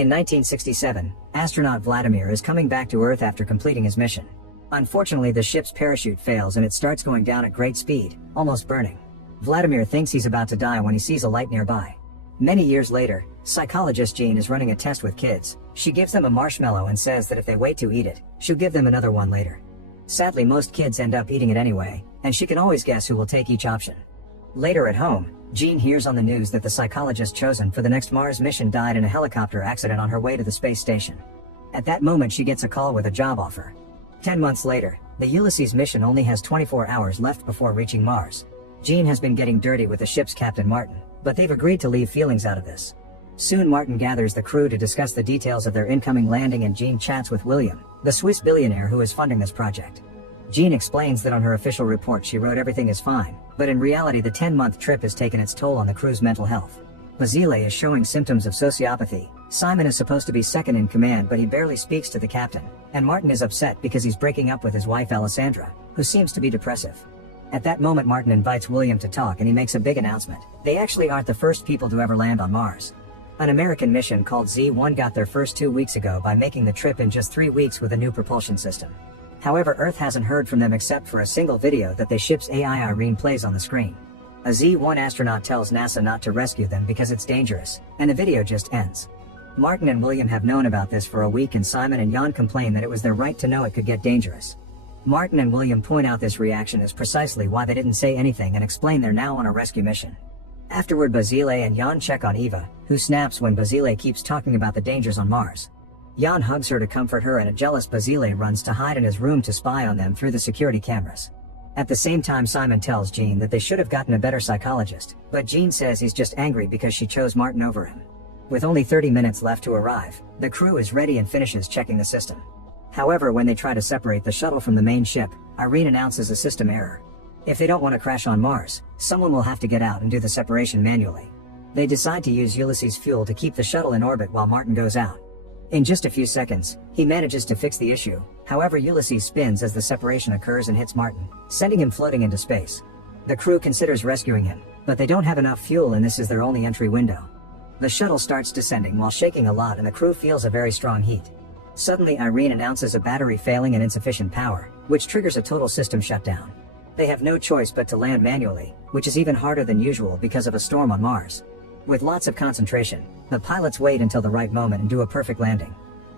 In 1967, astronaut Vladimir is coming back to Earth after completing his mission. Unfortunately, the ship's parachute fails and it starts going down at great speed, almost burning. Vladimir thinks he's about to die when he sees a light nearby. Many years later, psychologist Jean is running a test with kids. She gives them a marshmallow and says that if they wait to eat it, she'll give them another one later. Sadly, most kids end up eating it anyway, and she can always guess who will take each option. Later at home, Jean hears on the news that the psychologist chosen for the next Mars mission died in a helicopter accident on her way to the space station. At that moment, she gets a call with a job offer. 10 months later, the Ulysses mission only has 24 hours left before reaching Mars. Jean has been getting dirty with the ship's captain Martin, but they've agreed to leave feelings out of this. Soon Martin gathers the crew to discuss the details of their incoming landing, and Jean chats with William, the Swiss billionaire who is funding this project. Jean explains that on her official report she wrote everything is fine, but in reality the 10-month trip has taken its toll on the crew's mental health. Basile is showing symptoms of sociopathy. Simon is supposed to be second in command, but he barely speaks to the captain, and Martin is upset because he's breaking up with his wife Alessandra, who seems to be depressive. At that moment, Martin invites William to talk and he makes a big announcement. They actually aren't the first people to ever land on Mars. An American mission called Z1 got there first 2 weeks ago by making the trip in just 3 weeks with a new propulsion system. However, Earth hasn't heard from them except for a single video that the ship's AI Irene plays on the screen. A Z1 astronaut tells NASA not to rescue them because it's dangerous, and the video just ends. Martin and William have known about this for a week, and Simon and Jan complain that it was their right to know it could get dangerous. Martin and William point out this reaction is precisely why they didn't say anything and explain they're now on a rescue mission. Afterward, Basile and Jan check on Eva, who snaps when Basile keeps talking about the dangers on Mars. Jan hugs her to comfort her, and a jealous Basile runs to hide in his room to spy on them through the security cameras. At the same time, Simon tells Jean that they should have gotten a better psychologist, but Jean says he's just angry because she chose Martin over him. With only 30 minutes left to arrive, the crew is ready and finishes checking the system. However, when they try to separate the shuttle from the main ship, Irene announces a system error. If they don't want to crash on Mars, someone will have to get out and do the separation manually. They decide to use Ulysses fuel to keep the shuttle in orbit while Martin goes out. In just a few seconds, he manages to fix the issue. However, Ulysses spins as the separation occurs and hits Martin, sending him floating into space. The crew considers rescuing him, but they don't have enough fuel and this is their only entry window. The shuttle starts descending while shaking a lot and the crew feels a very strong heat. Suddenly, Irene announces a battery failing and insufficient power, which triggers a total system shutdown. They have no choice but to land manually, which is even harder than usual because of a storm on Mars. With lots of concentration, the pilots wait until the right moment and do a perfect landing.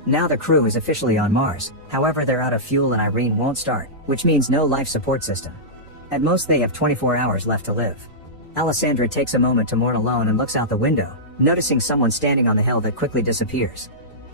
Now the crew is officially on Mars, however they're out of fuel and Irene won't start, which means no life support system. At most they have 24 hours left to live. Alessandra takes a moment to mourn alone and looks out the window, noticing someone standing on the hill that quickly disappears.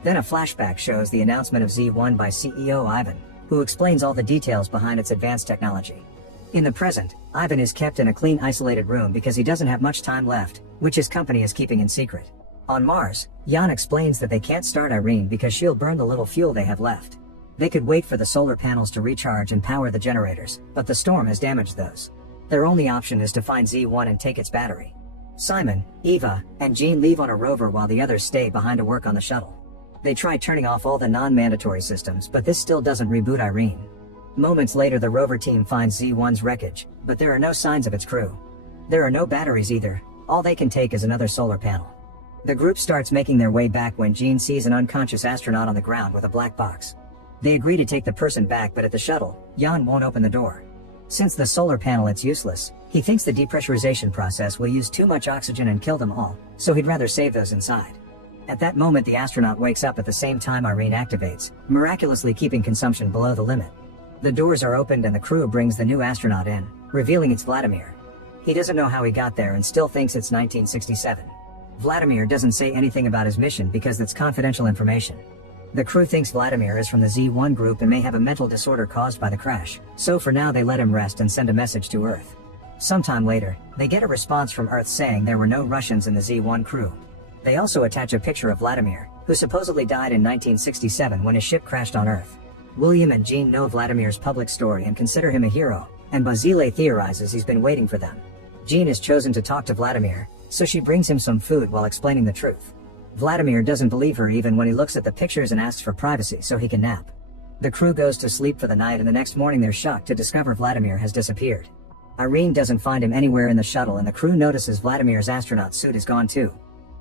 Then a flashback shows the announcement of Z1 by CEO Ivan, who explains all the details behind its advanced technology. In the present, Ivan is kept in a clean, isolated room because he doesn't have much time left, which his company is keeping in secret. On Mars, Jan explains that they can't start Irene because she'll burn the little fuel they have left. They could wait for the solar panels to recharge and power the generators, but the storm has damaged those. Their only option is to find Z1 and take its battery. Simon, Eva, and Jean leave on a rover while the others stay behind to work on the shuttle. They try turning off all the non-mandatory systems, but this still doesn't reboot Irene. Moments later, the rover team finds Z1's wreckage, but there are no signs of its crew. There are no batteries either. All they can take is another solar panel. The group starts making their way back when Jean sees an unconscious astronaut on the ground with a black box. They agree to take the person back, but at the shuttle, Jan won't open the door. Since the solar panel is useless, he thinks the depressurization process will use too much oxygen and kill them all, so he'd rather save those inside. At that moment, the astronaut wakes up at the same time Irene activates, miraculously keeping consumption below the limit. The doors are opened and the crew brings the new astronaut in, revealing it's Vladimir. He doesn't know how he got there and still thinks it's 1967. Vladimir doesn't say anything about his mission because that's confidential information. The crew thinks Vladimir is from the Z1 group and may have a mental disorder caused by the crash, so for now they let him rest and send a message to Earth. Sometime later, they get a response from Earth saying there were no Russians in the Z1 crew. They also attach a picture of Vladimir, who supposedly died in 1967 when his ship crashed on Earth. William and Jean know Vladimir's public story and consider him a hero, and Basile theorizes he's been waiting for them. Jean is chosen to talk to Vladimir, so she brings him some food while explaining the truth. Vladimir doesn't believe her even when he looks at the pictures and asks for privacy so he can nap. The crew goes to sleep for the night and the next morning they're shocked to discover Vladimir has disappeared. Irene doesn't find him anywhere in the shuttle and the crew notices Vladimir's astronaut suit is gone too.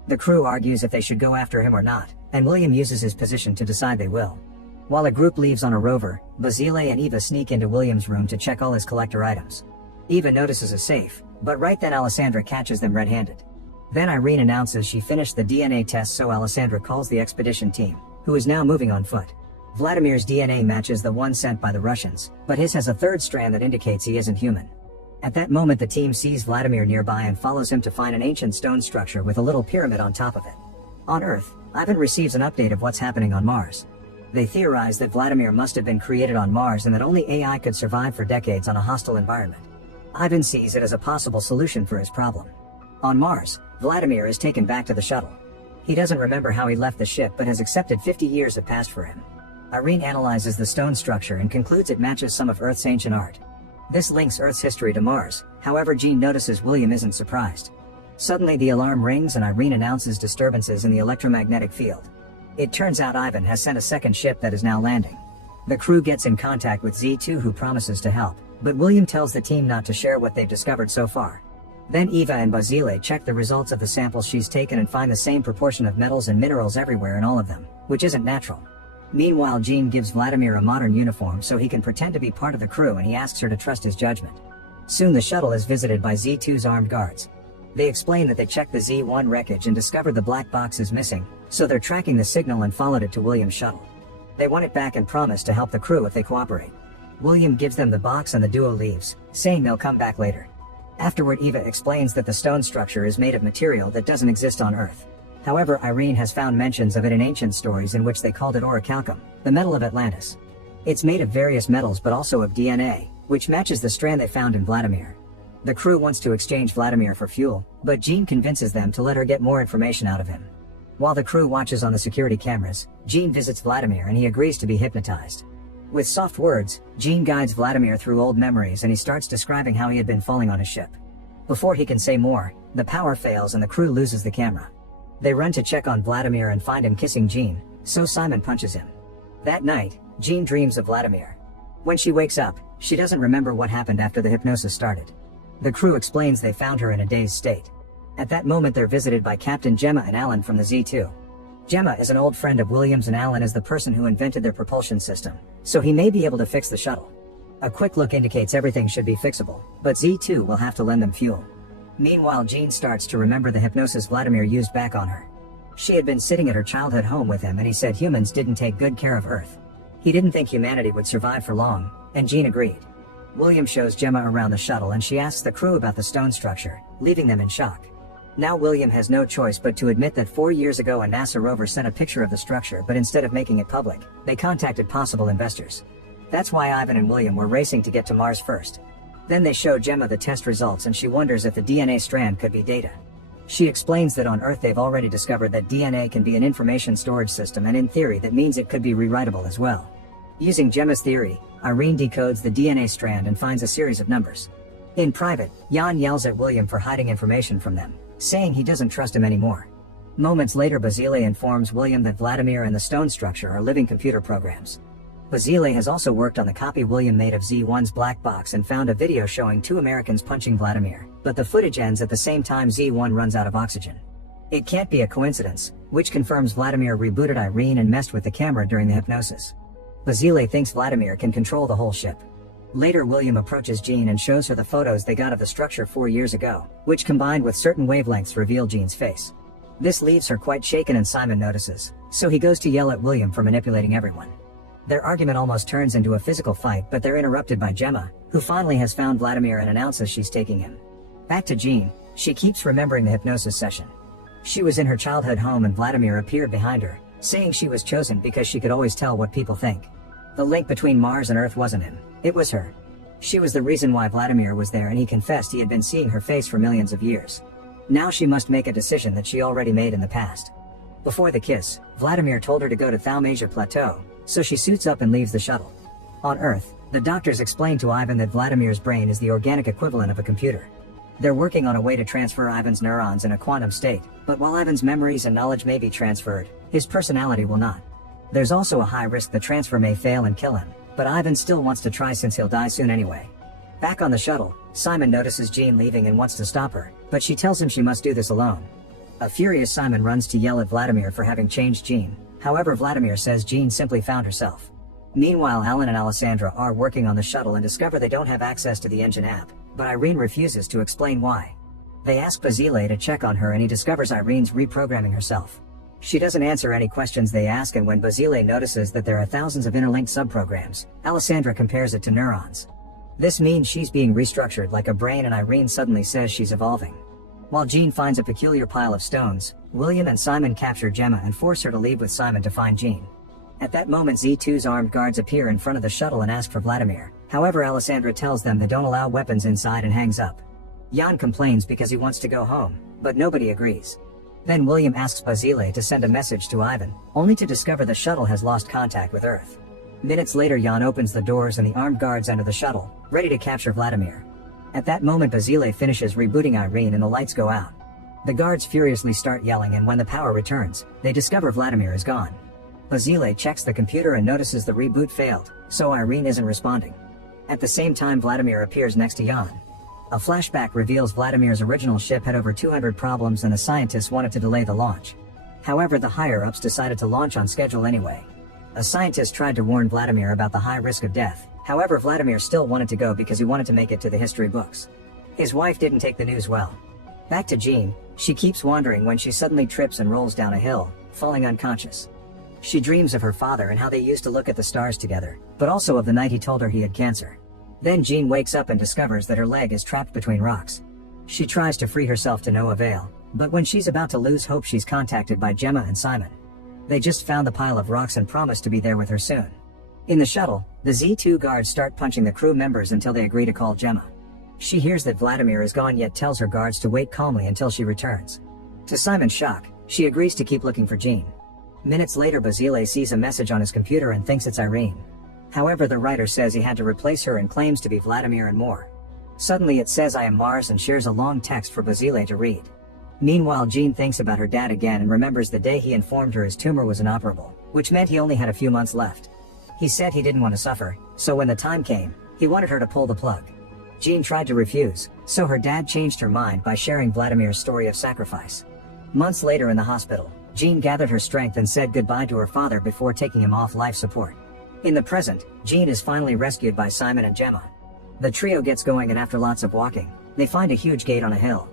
The crew argues if they should go after him or not, and William uses his position to decide they will. While a group leaves on a rover, Basile and Eva sneak into William's room to check all his collector items. Eva notices a safe, but right then Alessandra catches them red-handed. Then Irene announces she finished the DNA test, so Alessandra calls the expedition team, who is now moving on foot. Vladimir's DNA matches the one sent by the Russians, but his has a third strand that indicates he isn't human. At that moment the team sees Vladimir nearby and follows him to find an ancient stone structure with a little pyramid on top of it. On Earth, Ivan receives an update of what's happening on Mars. They theorize that Vladimir must have been created on Mars and that only AI could survive for decades on a hostile environment. Ivan sees it as a possible solution for his problem. On Mars, Vladimir is taken back to the shuttle. He doesn't remember how he left the ship but has accepted 50 years have passed for him. Irene analyzes the stone structure and concludes it matches some of Earth's ancient art. This links Earth's history to Mars, however Jean notices William isn't surprised. Suddenly the alarm rings and Irene announces disturbances in the electromagnetic field. It turns out Ivan has sent a second ship that is now landing. The crew gets in contact with Z2 who promises to help, but William tells the team not to share what they've discovered so far. Then Eva and Basile check the results of the samples she's taken and find the same proportion of metals and minerals everywhere in all of them, which isn't natural. Meanwhile Jean gives Vladimir a modern uniform so he can pretend to be part of the crew and he asks her to trust his judgment. Soon the shuttle is visited by Z2's armed guards. They explain that they checked the Z1 wreckage and discovered the black box is missing, so they're tracking the signal and followed it to William's shuttle. They want it back and promise to help the crew if they cooperate. William gives them the box and the duo leaves, saying they'll come back later. Afterward Eva explains that the stone structure is made of material that doesn't exist on Earth. However, Irene has found mentions of it in ancient stories in which they called it orichalcum, the metal of Atlantis. It's made of various metals but also of DNA, which matches the strand they found in Vladimir. The crew wants to exchange Vladimir for fuel, but Jean convinces them to let her get more information out of him. While the crew watches on the security cameras, Jean visits Vladimir and he agrees to be hypnotized. With soft words, Jean guides Vladimir through old memories and he starts describing how he had been falling on his ship. Before he can say more, the power fails and the crew loses the camera. They run to check on Vladimir and find him kissing Jean, so Simon punches him. That night, Jean dreams of Vladimir. When she wakes up, she doesn't remember what happened after the hypnosis started. The crew explains they found her in a dazed state. At that moment they're visited by Captain Gemma and Alan from the Z2. Gemma is an old friend of William's and Alan is the person who invented their propulsion system, so he may be able to fix the shuttle. A quick look indicates everything should be fixable, but Z2 will have to lend them fuel. Meanwhile Jean starts to remember the hypnosis Vladimir used back on her. She had been sitting at her childhood home with him and he said humans didn't take good care of Earth. He didn't think humanity would survive for long, and Jean agreed. William shows Gemma around the shuttle and she asks the crew about the stone structure, leaving them in shock. Now William has no choice but to admit that 4 years ago a NASA rover sent a picture of the structure, but instead of making it public, they contacted possible investors. That's why Ivan and William were racing to get to Mars first. Then they show Gemma the test results and she wonders if the DNA strand could be data. She explains that on Earth they've already discovered that DNA can be an information storage system, and in theory that means it could be rewritable as well. Using Gemma's theory, Irene decodes the DNA strand and finds a series of numbers. In private, Jan yells at William for hiding information from them, saying he doesn't trust him anymore. Moments later Basile informs William that Vladimir and the stone structure are living computer programs. Basile has also worked on the copy William made of Z1's black box and found a video showing 2 Americans punching Vladimir, but the footage ends at the same time Z1 runs out of oxygen. It can't be a coincidence, which confirms Vladimir rebooted Irene and messed with the camera during the hypnosis. Basile thinks Vladimir can control the whole ship. Later William approaches Jean and shows her the photos they got of the structure 4 years ago, which combined with certain wavelengths reveal Jean's face. This leaves her quite shaken and Simon notices, so he goes to yell at William for manipulating everyone. Their argument almost turns into a physical fight, but they're interrupted by Gemma, who finally has found Vladimir and announces she's taking him. Back to Jean, she keeps remembering the hypnosis session. She was in her childhood home and Vladimir appeared behind her, saying she was chosen because she could always tell what people think. The link between Mars and Earth wasn't him, it was her. She was the reason why Vladimir was there, and he confessed he had been seeing her face for millions of years. Now she must make a decision that she already made in the past. Before the kiss, Vladimir told her to go to Thaumasia Plateau, so she suits up and leaves the shuttle. On Earth, the doctors explain to Ivan that Vladimir's brain is the organic equivalent of a computer. They're working on a way to transfer Ivan's neurons in a quantum state, but while Ivan's memories and knowledge may be transferred, his personality will not. There's also a high risk the transfer may fail and kill him, but Ivan still wants to try since he'll die soon anyway. Back on the shuttle, Simon notices Jean leaving and wants to stop her, but she tells him she must do this alone. A furious Simon runs to yell at Vladimir for having changed Jean. However, Vladimir says Jean simply found herself. Meanwhile, Alan and Alessandra are working on the shuttle and discover they don't have access to the engine app, but Irene refuses to explain why. They ask Basile to check on her and he discovers Irene's reprogramming herself. She doesn't answer any questions they ask, and when Basile notices that there are thousands of interlinked subprograms, Alessandra compares it to neurons. This means she's being restructured like a brain, and Irene suddenly says she's evolving. While Jean finds a peculiar pile of stones, William and Simon capture Gemma and force her to leave with Simon to find Jean. At that moment, Z2's armed guards appear in front of the shuttle and ask for Vladimir. However, Alessandra tells them they don't allow weapons inside and hangs up. Jan complains because he wants to go home, but nobody agrees. Then William asks Basile to send a message to Ivan, only to discover the shuttle has lost contact with Earth. Minutes later, Jan opens the doors and the armed guards enter the shuttle, ready to capture Vladimir. At that moment, Basile finishes rebooting Irene and the lights go out. The guards furiously start yelling, and when the power returns, they discover Vladimir is gone. Basile checks the computer and notices the reboot failed, so Irene isn't responding. At the same time, Vladimir appears next to Jan. A flashback reveals Vladimir's original ship had over 200 problems and the scientists wanted to delay the launch. However, the higher-ups decided to launch on schedule anyway. A scientist tried to warn Vladimir about the high risk of death. However, Vladimir still wanted to go because he wanted to make it to the history books. His wife didn't take the news well. Back to Jean, she keeps wandering when she suddenly trips and rolls down a hill, falling unconscious. She dreams of her father and how they used to look at the stars together, but also of the night he told her he had cancer. Then Jean wakes up and discovers that her leg is trapped between rocks. She tries to free herself to no avail, but when she's about to lose hope, she's contacted by Gemma and Simon. They just found the pile of rocks and promise to be there with her soon. In the shuttle, the Z2 guards start punching the crew members until they agree to call Gemma. She hears that Vladimir is gone, yet tells her guards to wait calmly until she returns. To Simon's shock, she agrees to keep looking for Jean. Minutes later, Basile sees a message on his computer and thinks it's Irene. However, the writer says he had to replace her and claims to be Vladimir and more. Suddenly it says I am Mars and shares a long text for Basile to read. Meanwhile, Jean thinks about her dad again and remembers the day he informed her his tumor was inoperable, which meant he only had a few months left. He said he didn't want to suffer, so when the time came, he wanted her to pull the plug. Jean tried to refuse, so her dad changed her mind by sharing Vladimir's story of sacrifice. Months later in the hospital, Jean gathered her strength and said goodbye to her father before taking him off life support. In the present, Jean is finally rescued by Simon and Gemma. The trio gets going, and after lots of walking, they find a huge gate on a hill.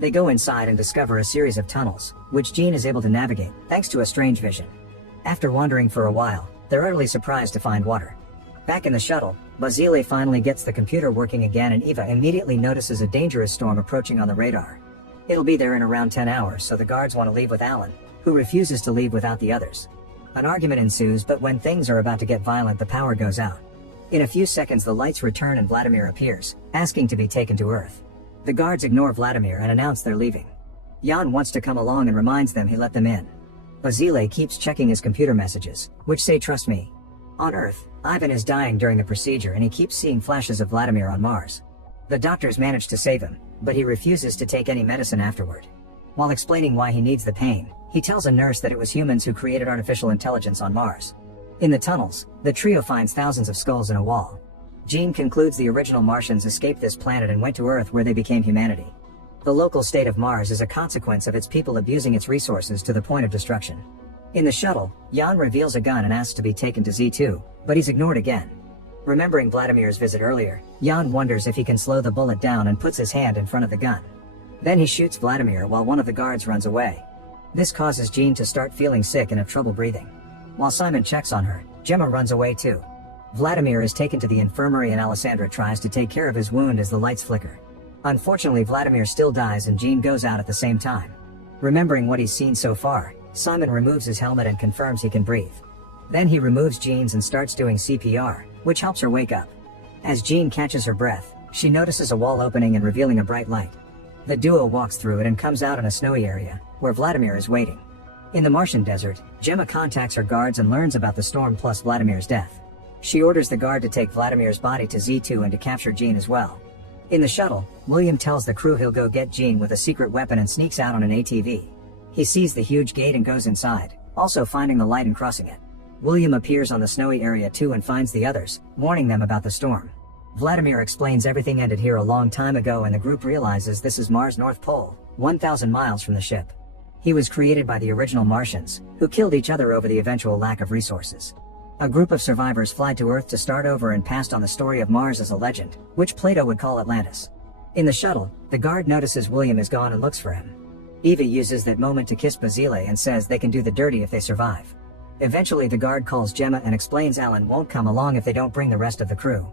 They go inside and discover a series of tunnels, which Jean is able to navigate, thanks to a strange vision. After wandering for a while, they're utterly surprised to find water. Back in the shuttle, Basile finally gets the computer working again, and Eva immediately notices a dangerous storm approaching on the radar. It'll be there in around 10 hours, so the guards want to leave with Alan, who refuses to leave without the others. An argument ensues, but when things are about to get violent, the power goes out. In a few seconds, the lights return and Vladimir appears, asking to be taken to Earth. The guards ignore Vladimir and announce they're leaving. Jan wants to come along and reminds them he let them in. Basile keeps checking his computer messages, which say trust me. On Earth, Ivan is dying during the procedure and he keeps seeing flashes of Vladimir on Mars. The doctors manage to save him, but he refuses to take any medicine afterward. While explaining why he needs the pain, he tells a nurse that it was humans who created artificial intelligence on Mars. In the tunnels, the trio finds thousands of skulls in a wall. Jean concludes the original Martians escaped this planet and went to Earth, where they became humanity. The local state of Mars is a consequence of its people abusing its resources to the point of destruction. In the shuttle, Jan reveals a gun and asks to be taken to Z2, but he's ignored again. Remembering Vladimir's visit earlier, Jan wonders if he can slow the bullet down and puts his hand in front of the gun. Then he shoots Vladimir while one of the guards runs away. This causes Jean to start feeling sick and have trouble breathing. While Simon checks on her, Gemma runs away too. Vladimir is taken to the infirmary and Alessandra tries to take care of his wound as the lights flicker. Unfortunately, Vladimir still dies and Jean goes out at the same time. Remembering what he's seen so far, Simon removes his helmet and confirms he can breathe. Then he removes Jean's and starts doing CPR, which helps her wake up. As Jean catches her breath, she notices a wall opening and revealing a bright light. The duo walks through it and comes out in a snowy area, where Vladimir is waiting. In the Martian desert, Gemma contacts her guards and learns about the storm plus Vladimir's death. She orders the guard to take Vladimir's body to Z2 and to capture Jean as well. In the shuttle, William tells the crew he'll go get Jean with a secret weapon and sneaks out on an ATV. He sees the huge gate and goes inside, also finding the light and crossing it. William appears on the snowy area too and finds the others, warning them about the storm. Vladimir explains everything ended here a long time ago and the group realizes this is Mars' North Pole, 1,000 miles from the ship. He was created by the original Martians, who killed each other over the eventual lack of resources. A group of survivors fly to Earth to start over and passed on the story of Mars as a legend, which Plato would call Atlantis. In the shuttle, the guard notices William is gone and looks for him. Eva uses that moment to kiss Basile and says they can do the dirty if they survive. Eventually the guard calls Gemma and explains Alan won't come along if they don't bring the rest of the crew.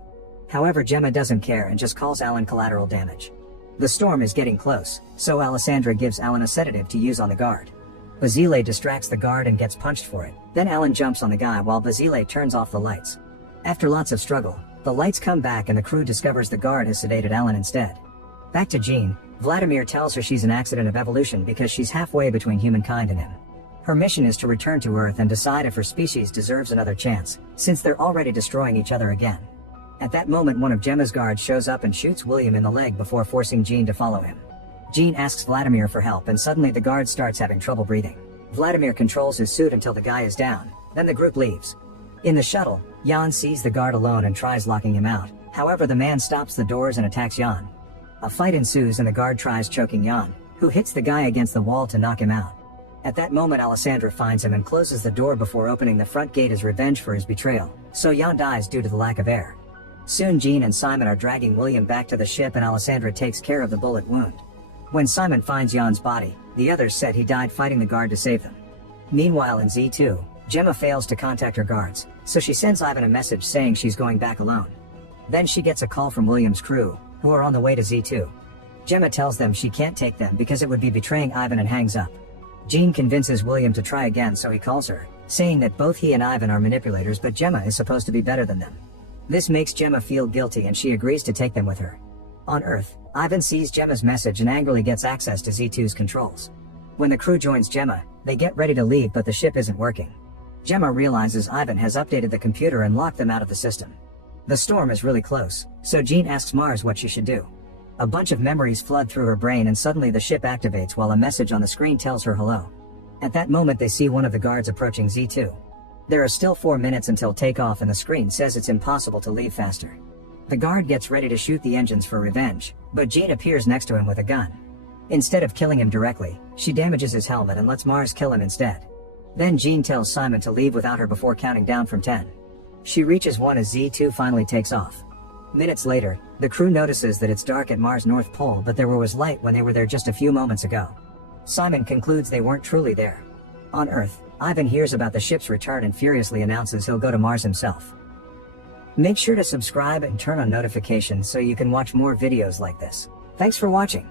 However, Gemma doesn't care and just calls Alan collateral damage. The storm is getting close, so Alessandra gives Alan a sedative to use on the guard. Basile distracts the guard and gets punched for it. Then Alan jumps on the guy while Basile turns off the lights. After lots of struggle, the lights come back and the crew discovers the guard has sedated Alan instead. Back to Jean, Vladimir tells her she's an accident of evolution because she's halfway between humankind and him. Her mission is to return to Earth and decide if her species deserves another chance, since they're already destroying each other again. At that moment, one of Gemma's guards shows up and shoots William in the leg before forcing Jean to follow him. Jean asks Vladimir for help and suddenly the guard starts having trouble breathing. Vladimir controls his suit until the guy is down, then the group leaves. In the shuttle, Jan sees the guard alone and tries locking him out, however the man stops the doors and attacks Jan. A fight ensues and the guard tries choking Jan, who hits the guy against the wall to knock him out. At that moment Alessandra finds him and closes the door before opening the front gate as revenge for his betrayal, so Jan dies due to the lack of air. Soon Jean and Simon are dragging William back to the ship and Alessandra takes care of the bullet wound. When Simon finds Jan's body, the others said he died fighting the guard to save them. Meanwhile in Z2, Gemma fails to contact her guards, so she sends Ivan a message saying she's going back alone. Then she gets a call from William's crew, who are on the way to Z2. Gemma tells them she can't take them because it would be betraying Ivan and hangs up. Jean convinces William to try again, so he calls her, saying that both he and Ivan are manipulators but Gemma is supposed to be better than them. This makes Gemma feel guilty and she agrees to take them with her. On Earth, Ivan sees Gemma's message and angrily gets access to Z2's controls. When the crew joins Gemma, they get ready to leave but the ship isn't working. Gemma realizes Ivan has updated the computer and locked them out of the system. The storm is really close, so Jean asks Mars what she should do. A bunch of memories flood through her brain and suddenly the ship activates while a message on the screen tells her hello. At that moment they see one of the guards approaching Z2. There are still 4 minutes until takeoff and the screen says it's impossible to leave faster. The guard gets ready to shoot the engines for revenge, but Jean appears next to him with a gun. Instead of killing him directly, she damages his helmet and lets Mars kill him instead. Then Jean tells Simon to leave without her before counting down from 10. She reaches 1 as Z2 finally takes off. Minutes later, the crew notices that it's dark at Mars' North Pole but there was light when they were there just a few moments ago. Simon concludes they weren't truly there. On Earth, Ivan hears about the ship's return and furiously announces he'll go to Mars himself. Make sure to subscribe and turn on notifications so you can watch more videos like this. Thanks for watching.